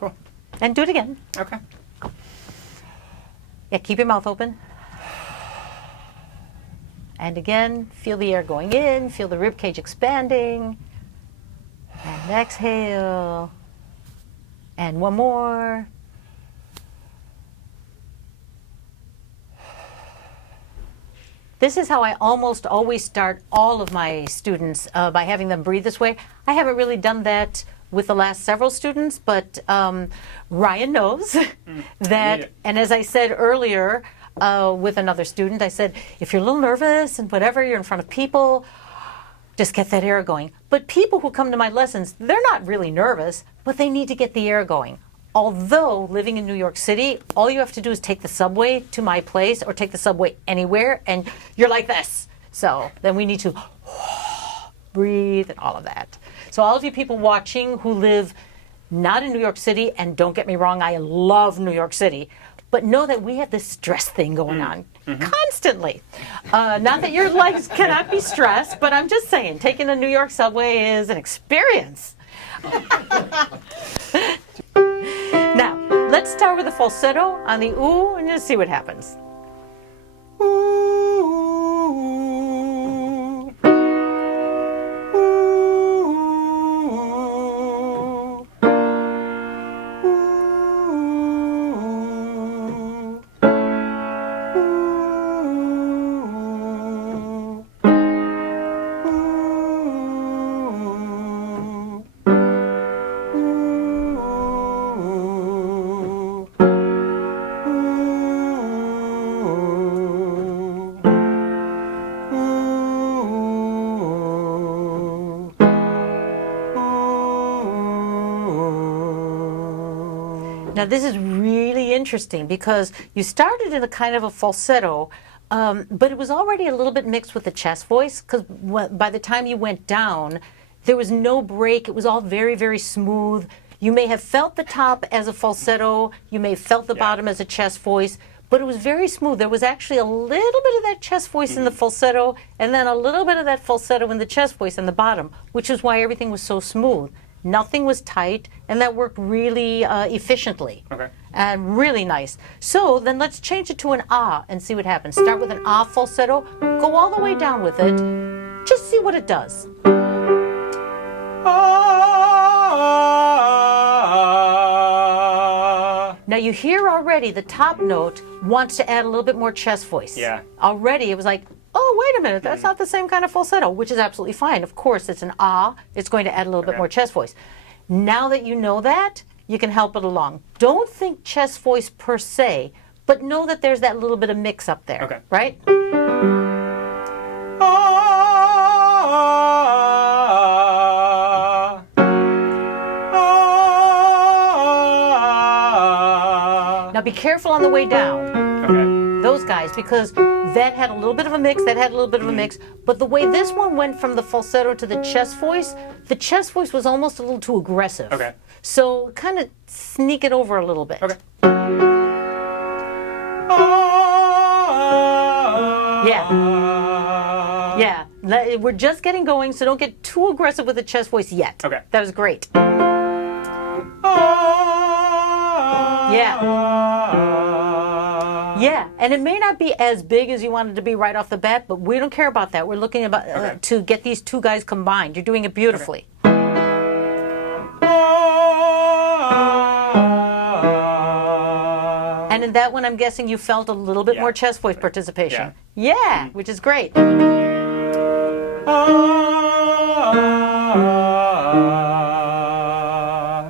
Cool. And do it again. Okay. Yeah, keep your mouth open. And again, feel the air going in, feel the rib cage expanding. And exhale. And one more. This is how I almost always start all of my students, by having them breathe this way. I haven't really done that with the last several students, but Ryan knows that, and as I said earlier with another student, I said, if you're a little nervous and whatever, you're in front of people, just get that air going. But people who come to my lessons, they're not really nervous, but they need to get the air going. Although living in New York City, all you have to do is take the subway to my place or take the subway anywhere and you're like this. So then we need to breathe and all of that. So all of you people watching who live not in New York City, and don't get me wrong, I love New York City, but know that we have this stress thing going on constantly. Not that your lives cannot be stressed, but I'm just saying, taking the New York subway is an experience. Now, let's start with a falsetto on the ooh and just see what happens. Now this is really interesting because you started in a kind of a falsetto, but it was already a little bit mixed with the chest voice because by the time you went down, there was no break. It was all very, very smooth. You may have felt the top as a falsetto. You may have felt the bottom as a chest voice, but it was very smooth. There was actually a little bit of that chest voice in the falsetto and then a little bit of that falsetto in the chest voice in the bottom, which is why everything was so smooth. Nothing was tight, and that worked really efficiently. Okay. And really nice. So then let's change it to an ah and see what happens. Start with an ah falsetto, go all the way down with it, just see what it does. Now you hear already the top note wants to add a little bit more chest voice. Yeah. Already it was like, oh, wait a minute, that's not the same kind of falsetto, which is absolutely fine. Of course, it's an ah. It's going to add a little bit more chest voice. Now that you know that, you can help it along. Don't think chest voice per se, but know that there's that little bit of mix up there, okay. Right? Now be careful on the way down. Okay. Those guys, because that had a little bit of a mix, that had a little bit of a mix, but the way this one went from the falsetto to the chest voice was almost a little too aggressive. Okay. So kind of sneak it over a little bit. Okay. Yeah. Yeah. We're just getting going, so don't get too aggressive with the chest voice yet. Okay. That was great. Yeah. Yeah, and it may not be as big as you wanted to be right off the bat, but we don't care about that. We're looking about to get these two guys combined. You're doing it beautifully. Okay. And in that one, I'm guessing you felt a little bit more chest voice participation. Yeah, which is great.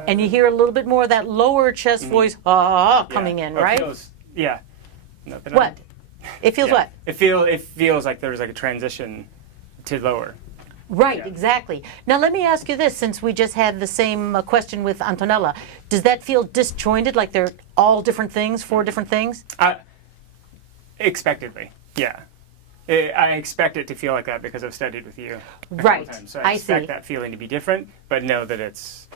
And you hear a little bit more of that lower chest voice coming in, right? Yeah. What? It feels what? It feels like there's like a transition to lower. Right, exactly. Now let me ask you this, since we just had the same question with Antonella. Does that feel disjointed, like they're all different things, four different things? Expectedly, yeah. I expect it to feel like that because I've studied with you a couple times. So I expect that feeling to be different, but know that it's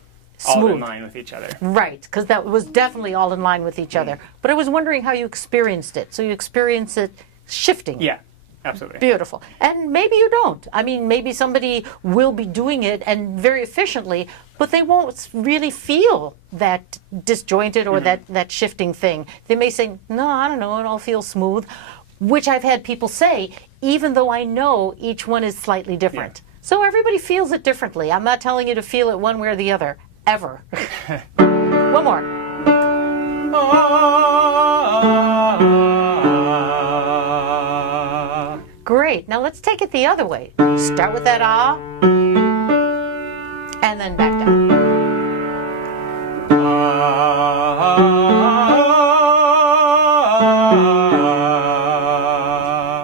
all in line with each other. Right, because that was definitely all in line with each other. But I was wondering how you experienced it. So you experienced it shifting. Yeah. Absolutely. Beautiful. And maybe you don't. I mean, maybe somebody will be doing it and very efficiently, but they won't really feel that disjointed or that shifting thing. They may say, no, I don't know, it all feels smooth, which I've had people say, even though I know each one is slightly different. Yeah. So everybody feels it differently. I'm not telling you to feel it one way or the other, ever. One more. Great. Now let's take it the other way. Start with that ah, and then back down.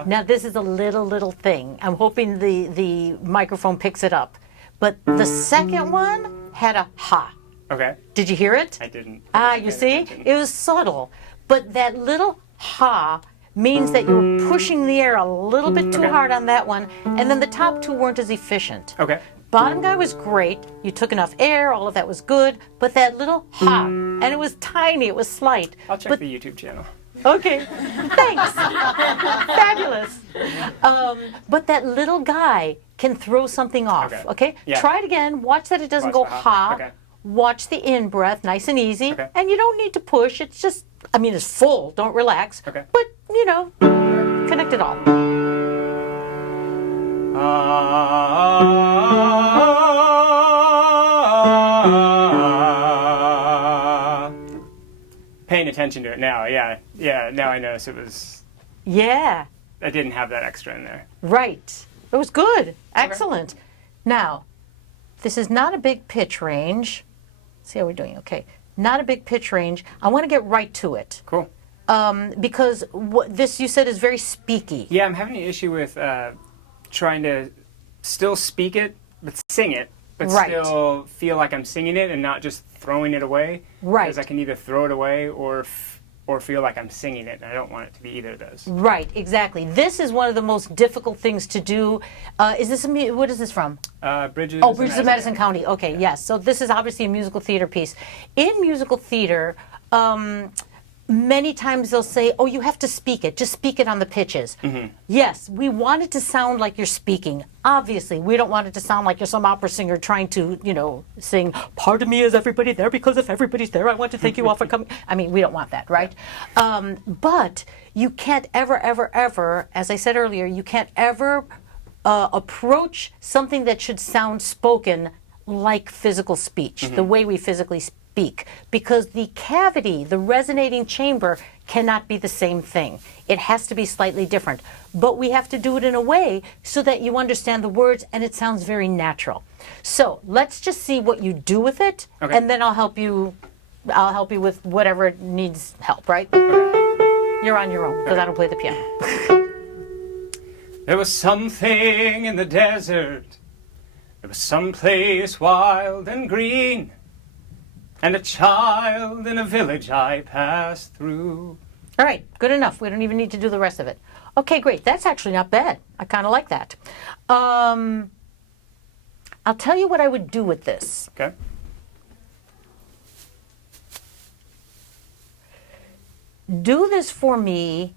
Now this is a little thing. I'm hoping the microphone picks it up. But the second one had a ha. Okay. Did you hear it? I didn't. You see? It was subtle. But that little ha means that you're pushing the air a little bit too hard on that one, and then the top two weren't as efficient. Okay. Bottom guy was great. You took enough air, all of that was good, but that little ha, and it was tiny, it was slight. I'll check the YouTube channel. Okay, thanks. Fabulous. But that little guy can throw something off, okay? Yeah. Try it again. Watch that it doesn't Watch go the ha. Okay. Watch the in-breath, nice and easy. Okay. And you don't need to push. It's just, I mean, it's full. Don't relax. Okay. But, you know, connect it all. Paying attention to it now, yeah. Now I notice it was. Yeah. I didn't have that extra in there. Right. It was good. Excellent. Now, this is not a big pitch range. Let's see how we're doing. Okay. Not a big pitch range. I want to get right to it. Cool. Because what this you said is very speaky. Yeah, I'm having an issue with trying to still speak it, but sing it, but still feel like I'm singing it and not just throwing it away. Right. Because I can either throw it away or feel like I'm singing it, and I don't want it to be either of those. Right, exactly. This is one of the most difficult things to do. Is this what is this from? Bridges. Oh, Bridges of Madison County. Okay, yes. So this is obviously a musical theater piece. In musical theater, many times they'll say, oh, you have to speak it. Just speak it on the pitches. Mm-hmm. Yes, we want it to sound like you're speaking. Obviously, we don't want it to sound like you're some opera singer trying to, sing, pardon me, is everybody there? Because if everybody's there, I want to thank you all for coming. I mean, we don't want that, right? But you can't ever, as I said earlier, you can't ever approach something that should sound spoken like physical speech, the way we physically speak, because the cavity, the resonating chamber, cannot be the same thing. It has to be slightly different. But we have to do it in a way so that you understand the words and it sounds very natural. So let's just see what you do with it, and then I'll help you with whatever needs help, right? You're on your own, because I don't play the piano. There was something in the desert. There was some place wild and green. And a child in a village I passed through. All right, good enough. We don't even need to do the rest of it. Okay, great. That's actually not bad. I kind of like that. I'll tell you what I would do with this. Okay. Do this for me.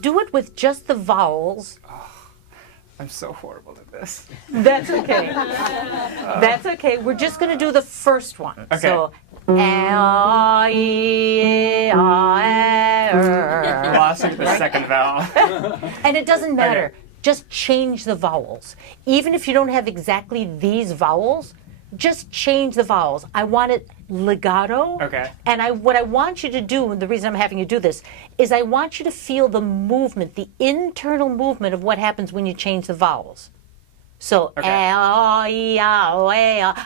Do it with just the vowels. I'm so horrible at this. That's okay. That's okay. We're just going to do the first one. Okay. So, Lost at the second vowel. And it doesn't matter. Okay. Just change the vowels. Even if you don't have exactly these vowels, just change the vowels. I want it legato. Okay. And what I want you to do, and the reason I'm having you do this, is I want you to feel the movement, the internal movement of what happens when you change the vowels. So, I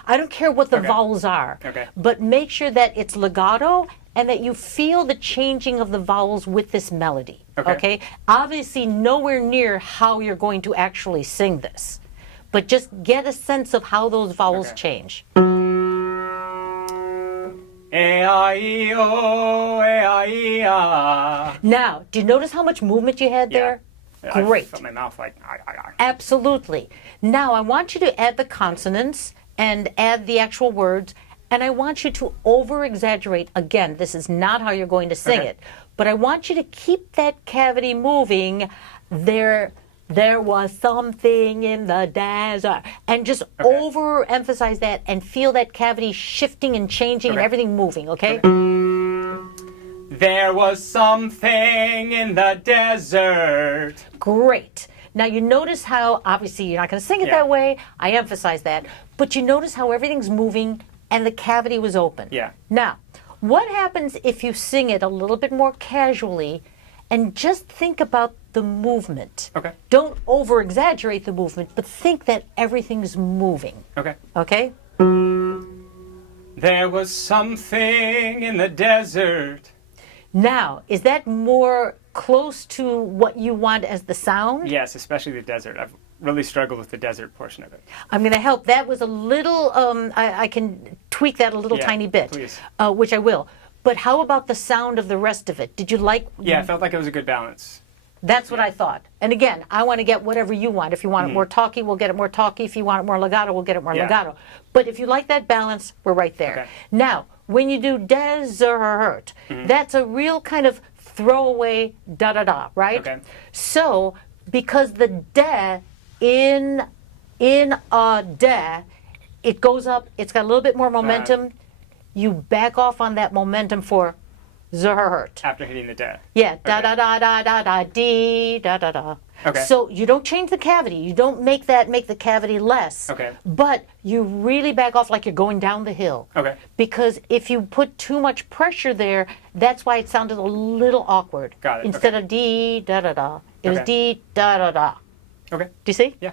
don't care what the vowels are, but make sure that it's legato and that you feel the changing of the vowels with this melody. Okay? Obviously, nowhere near how you're going to actually sing this, but just get a sense of how those vowels change. Now, do you notice how much movement you had there? Great. I felt my mouth like. Absolutely. Now, I want you to add the consonants and add the actual words, and I want you to over-exaggerate. Again, this is not how you're going to sing it, but I want you to keep that cavity moving. There was something in the desert. And just overemphasize that and feel that cavity shifting and changing and everything moving, okay? There was something in the desert. Great. Now you notice how, obviously you're not going to sing it that way, I emphasize that, but you notice how everything's moving and the cavity was open. Yeah. Now, what happens if you sing it a little bit more casually and just think about the movement? Okay. Don't over-exaggerate the movement, but think that everything's moving. Okay. Okay? There was something in the desert. Now, is that more close to what you want as the sound? Yes, especially the desert. I've really struggled with the desert portion of it. I'm going to help. That was a little, I can tweak that a little tiny bit, please. Which I will. But how about the sound of the rest of it? Did you like? Yeah, I felt like it was a good balance. That's what I thought. And again, I want to get whatever you want. If you want it more talky, we'll get it more talky. If you want it more legato, we'll get it more legato. But if you like that balance, we're right there. Okay. Now, when you do desert, that's a real kind of throwaway da-da-da, right? Okay. So, because the de in a de, it goes up, it's got a little bit more momentum. You back off on that momentum for zert. After hitting the da. Yeah, da da da da da da dee da da da. Okay. So you don't change the cavity. You don't make the cavity less. Okay. But you really back off like you're going down the hill. Okay. Because if you put too much pressure there, that's why it sounded a little awkward. Got it. Instead of dee da da da, it was Okay. dee da da da. Okay. Do you see? Yeah.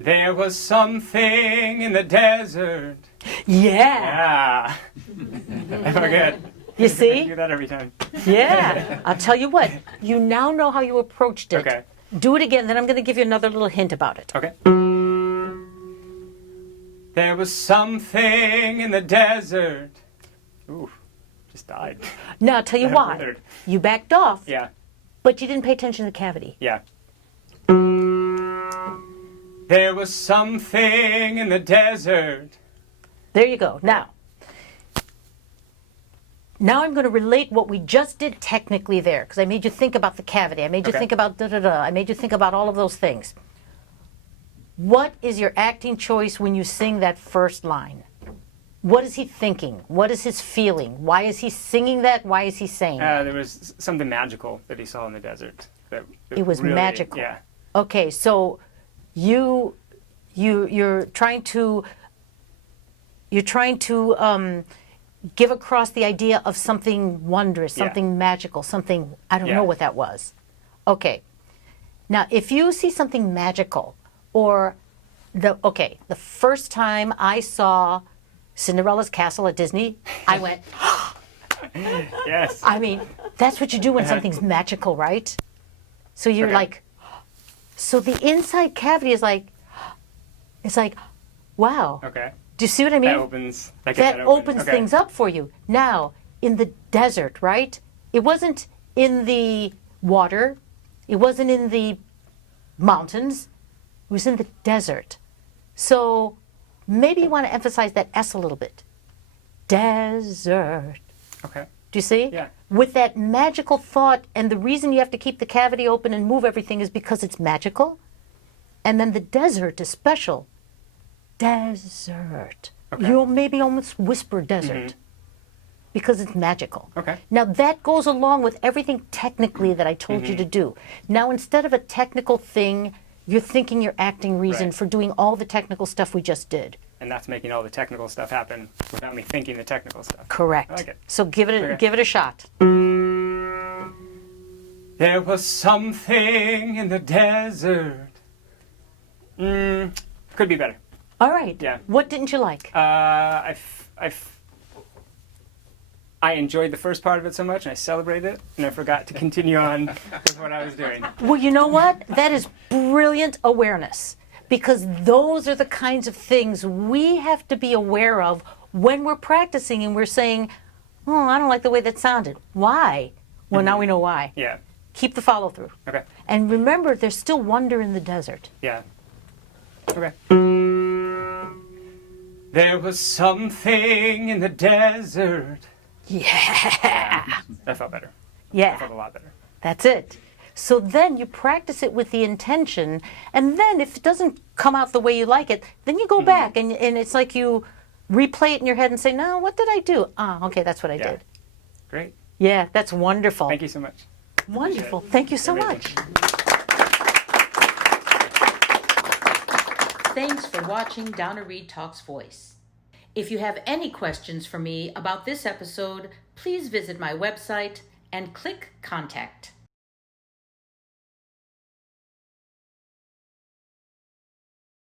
There was something in the desert. Yeah. Yeah. I forget. You I see? do that every time. Yeah. I'll tell you what. You now know how you approached it. Okay. Do it again, then I'm going to give you another little hint about it. Okay. There was something in the desert. Ooh, just died. Now, I'll tell you I why. withered. You backed off, Yeah. but you didn't pay attention to the cavity. Yeah. There was something in the desert. There you go. Now I'm going to relate what we just did technically there, because I made you think about the cavity. I made you think about da-da-da. I made you think about all of those things. What is your acting choice when you sing that first line? What is he thinking? What is his feeling? Why is he singing that? Why is he saying that? There was something magical that he saw in the desert. It was really, magical. Yeah. Okay, so you're trying to give across the idea of something wondrous, something magical, something, I don't know what that was. Okay. Now, if you see something magical, or the first time I saw Cinderella's Castle at Disney, I went, Yes. I mean, that's what you do when something's magical, right? So you're like, so the inside cavity is like, it's like, wow. Okay. Do you see what I mean? That opens. That opens things up for you. Now, in the desert, right? It wasn't in the water. It wasn't in the mountains. It was in the desert. So maybe you want to emphasize that S a little bit. Desert. Okay. Do you see? Yeah. With that magical thought, and the reason you have to keep the cavity open and move everything is because it's magical. And then the desert is special. Desert. Okay. You'll maybe almost whisper desert because it's magical. Okay. Now that goes along with everything technically that I told you to do. Now instead of a technical thing, you're thinking your acting reason for doing all the technical stuff we just did. And that's making all the technical stuff happen without me thinking the technical stuff. Correct. I like it. So give it a shot. There was something in the desert. Could be better. All right. Yeah. What didn't you like? I enjoyed the first part of it so much, and I celebrated it, and I forgot to continue on with what I was doing. Well, you know what? That is brilliant awareness, because those are the kinds of things we have to be aware of when we're practicing and we're saying, oh, I don't like the way that sounded. Why? Well, now we know why. Yeah. Keep the follow through. Okay. And remember, there's still wonder in the desert. Yeah. Okay. There was something in the desert. Yeah. That felt better. Yeah. That felt a lot better. That's it. So then you practice it with the intention, and then if it doesn't come out the way you like it, then you go back and it's like you replay it in your head and say, no, what did I do? Ah, okay, that's what I did. Great. Yeah, that's wonderful. Thank you so much. Wonderful. Thank you so much. Thanks for watching Donna Reid Talks Voice. If you have any questions for me about this episode, please visit my website and click Contact.